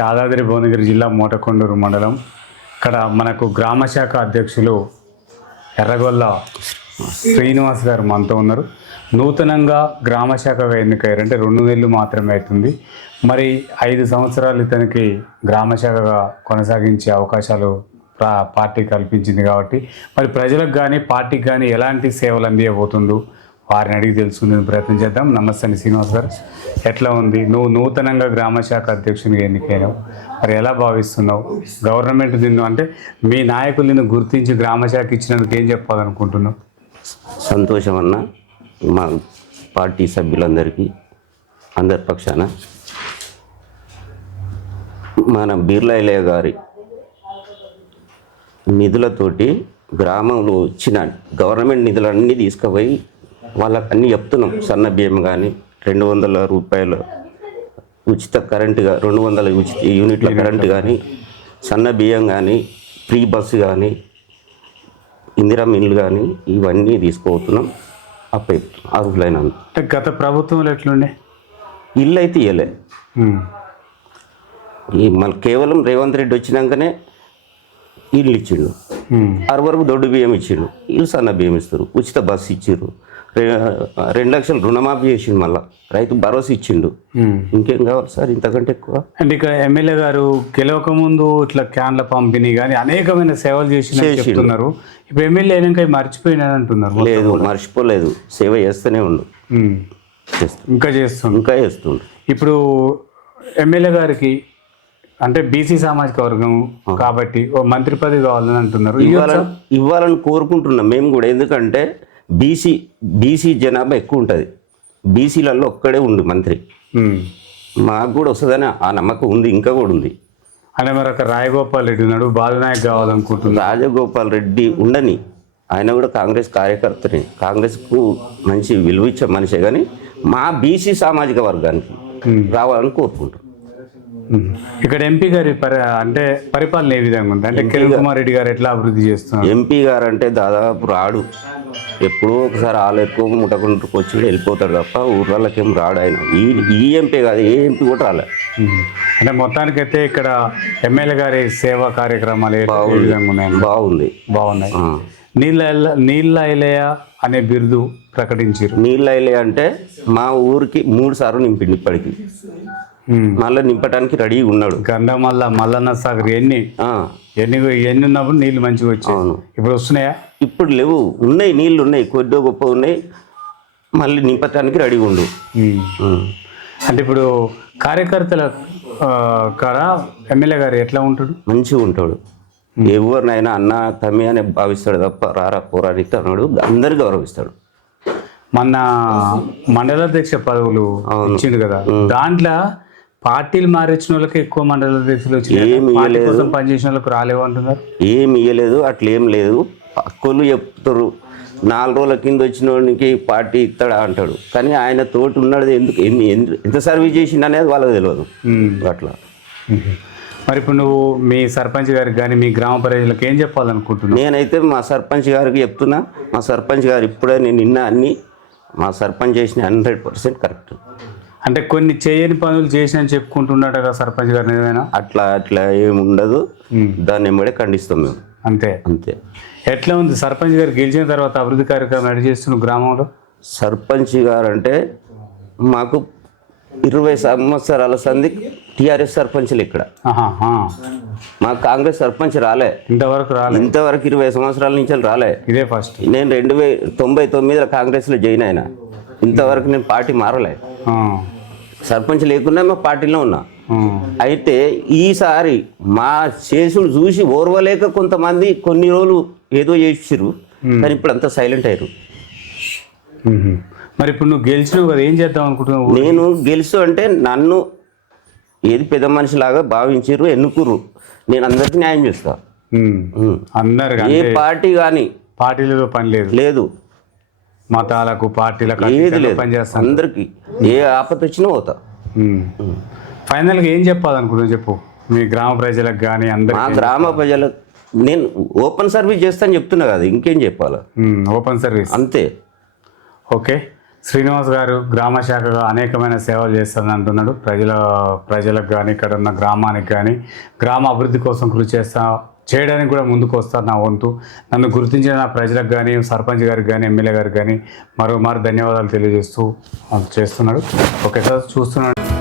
యాదాద్రి భువనగిరి జిల్లా మోటకొండూరు మండలం. ఇక్కడ మనకు గ్రామ శాఖ అధ్యక్షులు ఎర్రగొల్ల శ్రీనివాస్ గారు మనతో ఉన్నారు. నూతనంగా గ్రామ శాఖగా ఎన్నికయ్యారంటే 2 నెలలు మాత్రమే అవుతుంది. మరి 5 సంవత్సరాలు ఇతనికి గ్రామ శాఖగా కొనసాగించే అవకాశాలు పార్టీ కల్పించింది కాబట్టి మరి ప్రజలకు కానీ పార్టీకి కానీ ఎలాంటి సేవలు అందియబోతుందో వారిని అడిగి తెలుసుకునే ప్రయత్నం చేద్దాం. నమస్తే అండి శ్రీనివాస్ గారు, ఎట్లా ఉంది? నువ్వు నూతనంగా గ్రామ శాఖ అధ్యక్షునిగా ఎన్నికైనావు, మరి ఎలా భావిస్తున్నావు? గవర్నమెంట్ నిన్ను అంటే మీ నాయకులు నిన్ను గుర్తించి గ్రామ శాఖ ఇచ్చినందుకు ఏం చెప్పాలనుకుంటున్నావు? సంతోషం అన్న, మా పార్టీ సభ్యులందరికీ అందరి పక్షాన మన బిర్లాయిలయ్య గారి నిధులతోటి గ్రామంలో వచ్చిన గవర్నమెంట్ నిధులన్నీ తీసుకుపోయి వాళ్ళకి అన్నీ చెప్తున్నాం. సన్న బియ్యం కానీ 200 రూపాయలు ఉచిత కరెంటుగా 200 ఉచిత యూనిట్ల కరెంటు కానీ, సన్న బియ్యం కానీ, ఫ్రీ బస్సు కానీ, ఇందిరా మిల్లు కానీ ఇవన్నీ తీసుకుపోతున్నాం. అప్పై అర్హులైన గత ప్రభుత్వంలో ఎట్లుండే ఇల్లు అయితే ఇవ్వలే. ఈ మళ్ళీ కేవలం రేవంత్ రెడ్డి వచ్చినాకనే ఇల్లు ఇచ్చిండు. 6 వరకు దొడ్డు బియ్యం ఇచ్చిండు, ఇల్లు సన్న బియ్యం ఇస్తారు, ఉచిత బస్సు ఇచ్చిండ్రు, 2 లక్షలు రుణమాఫీ చేసిండు, మళ్ళీ రైతు భరోసా ఇచ్చిండు. ఇంకేం కావాలి సార్ ఇంతకంటే ఎక్కువ? అంటే ఇక ఎమ్మెల్యే గారు గెలవక ముందు ఇట్లా క్యాన్ల పంపిణీ కానీ అనేకమైన సేవలు చేస్తున్నారు. ఇప్పుడు ఎమ్మెల్యే అయినాక మర్చిపోయినా అంటున్నారు. లేదు, మర్చిపోలేదు, సేవ చేస్తూనే ఉండు, ఇంకా చేస్తుండు. ఇప్పుడు ఎమ్మెల్యే గారికి అంటే బీసీ సామాజిక వర్గం కాబట్టి ఓ మంత్రి పదవి కావాలని అంటున్నారు. ఇవ్వాలని కోరుకుంటున్నాం మేము కూడా. ఎందుకంటే బీసీ జనాభా ఎక్కువ ఉంటుంది, బీసీలలో ఒక్కడే ఉంది మంత్రి. మాకు కూడా వస్తుందని ఆ నమ్మకం ఉంది, ఇంకా కూడా ఉంది. అంటే మరి ఒక రాజగోపాల్ రెడ్డి ఉన్నాడు, బాలనాయక్ కావాలనుకుంటున్నాడు. రాజగోపాల్ రెడ్డి ఉండని, ఆయన కూడా కాంగ్రెస్ కార్యకర్తని, కాంగ్రెస్కు మంచి విలువ ఇచ్చే మనిషే, కానీ మా బీసీ సామాజిక వర్గానికి రావాలని కోరుకుంటాం. ఇక్కడ ఎంపీ గారి అంటే పరిపాలన ఏ విధంగా ఉంది? అంటే కిరణ్ కుమార్ రెడ్డి గారు ఎట్లా అభివృద్ధి చేస్తున్నారు? ఎంపీ గారు అంటే దాదాపు రాడు, ఎప్పుడో ఒకసారి ఆలు ఎక్కువ ముట్టకుంటూ వచ్చి వెళ్ళిపోతాడు తప్ప ఊర్లకి ఏం రాడు ఆయన. ఈ ఎంపీ కాదు, ఏ ఎంపీ కూడా రాలే. అంటే మొత్తానికైతే ఇక్కడ ఎమ్మెల్యే గారి సేవా కార్యక్రమాలు బాగున్నాయి. నీళ్ళ ఐలయ్య అనే బిరుదు ప్రకటించారు. నీళ్ళ ఐలయ్య అంటే మా ఊరికి 3 సార్లు నింపిండి, ఇప్పటికి మళ్ళీ నింపడానికి రెడీగా ఉన్నాడు. గంధమల్ల మల్లన్న సాగర్ ఎన్ని ఉన్నప్పుడు నీళ్ళు మంచిగా వచ్చాయి. ఇప్పుడు వస్తున్నాయా? ఇప్పుడు లేవు, ఉన్నాయి, నీళ్ళు ఉన్నాయి, కొద్దిగా గొప్ప ఉన్నాయి, మళ్ళీ నింపటానికి రెడీగా ఉండు. అంటే ఇప్పుడు కార్యకర్తల కాడ ఎమ్మెల్యే గారు ఎట్లా ఉంటాడు? మంచిగా ఉంటాడు. ఎవరినైనా అన్న తమ్మి అని భావిస్తాడు తప్ప రారా పోరాడితే అన్నాడు, అందరు గౌరవిస్తాడు. మొన్న మండలాధ్యక్ష పదవులు ఇచ్చిండు కదా, దాంట్లో పార్టీలు మారించిన వాళ్ళకి ఎక్కువ మండలాధ్యక్షులు వచ్చి పనిచేసిన వాళ్ళకి రాలేవు అంటున్నారు. ఏమి ఇవ్వలేదు, అట్లేం లేదు. పక్కలు చెప్తారు 4 రోజుల కింద వచ్చిన వాడికి పార్టీ ఇస్తాడా అంటాడు, కానీ ఆయన తోటి ఉన్నాడు ఎందుకు, ఎంత సర్వీస్ చేసిండు అనేది వాళ్ళకి తెలియదు. అట్లా మరి ఇప్పుడు నువ్వు మీ సర్పంచ్ గారికి కానీ మీ గ్రామ ప్రజలకు ఏం చెప్పాలనుకుంటున్నావు? నేనైతే మా సర్పంచ్ గారికి చెప్తున్నా, మా సర్పంచ్ గారు ఇప్పుడే నేను నిన్న అన్ని మా సర్పంచ్ చేసిన 100% కరెక్ట్. అంటే కొన్ని చేయని పనులు చేసిన చెప్పుకుంటున్నాడు కదా సర్పంచ్ గారు, ఏదైనా అట్లా ఏమి ఉండదు, దాన్ని ఎంబడే ఖండిస్తాం మేము. అంతే. ఎట్లా ఉంది సర్పంచ్ గారు గెలిచిన తర్వాత అభివృద్ధి కార్యక్రమం ఎడ చేస్తున్న గ్రామంలో? సర్పంచ్ గారు అంటే మాకు 20 సంవత్సరాల సంధి టీఆర్ఎస్ సర్పంచ్లు ఇక్కడ, మాకు కాంగ్రెస్ సర్పంచ్ రాలే ఇంతవరకు 20 సంవత్సరాల నుంచి రాలే. ఇదే ఫస్ట్. నేను 1999లో కాంగ్రెస్లో జాయిన్ అయినా, ఇంతవరకు నేను పార్టీ మారలే. సర్పంచ్ లేకుండా మా పార్టీలో ఉన్నా. అయితే ఈసారి మా చేసులు చూసి ఓర్వలేక కొంతమంది కొన్ని రోజులు ఏదో చేసిర్రు, కానీ ఇప్పుడు అంతా సైలెంట్ అయ్యారు. మరి ఇప్పుడు నువ్వు గెలిచినావు కదా, ఏం చేద్దాం అనుకుంటున్నావు? నేను గెలుసు అంటే నన్ను ఏది పెద్ద మనిషిలాగా భావించారు, ఎన్నుకుర్రు, నేను అందరికీ న్యాయం చేస్తా. అందరు ఏ పార్టీ కానీ పార్టీలతో పని లేదు, మతాలకు పార్టీలకు ఏది లేదు, అందరికి ఏ ఆపద వచ్చినా పోతా. ఫైనల్గా ఏం చెప్పాలనుకుంటున్నావు చెప్పు, మీ గ్రామ ప్రజలకు కానీ అందరు? మా గ్రామ ప్రజలకు నేను ఓపెన్ సర్వీస్ చేస్తాను చెప్తున్నా కదా, ఇంకేం చెప్పాలా? ఓపెన్ సర్వీస్ అంతే. ఓకే, శ్రీనివాస్ గారు గ్రామ శాఖగా అనేకమైన సేవలు చేస్తారని అంటున్నాడు. ప్రజలకు కానీ ఇక్కడ ఉన్న గ్రామానికి కానీ గ్రామ అభివృద్ధి కోసం కృషి చేయడానికి కూడా ముందుకు వస్తారు. నా వంతు నన్ను గుర్తించిన నా ప్రజలకు కానీ సర్పంచ్ గారికి కానీ ఎమ్మెల్యే గారికి కానీ మరోమారు ధన్యవాదాలు తెలియజేస్తూ చేస్తున్నాడు. ఓకే సార్, చూస్తున్నాడు.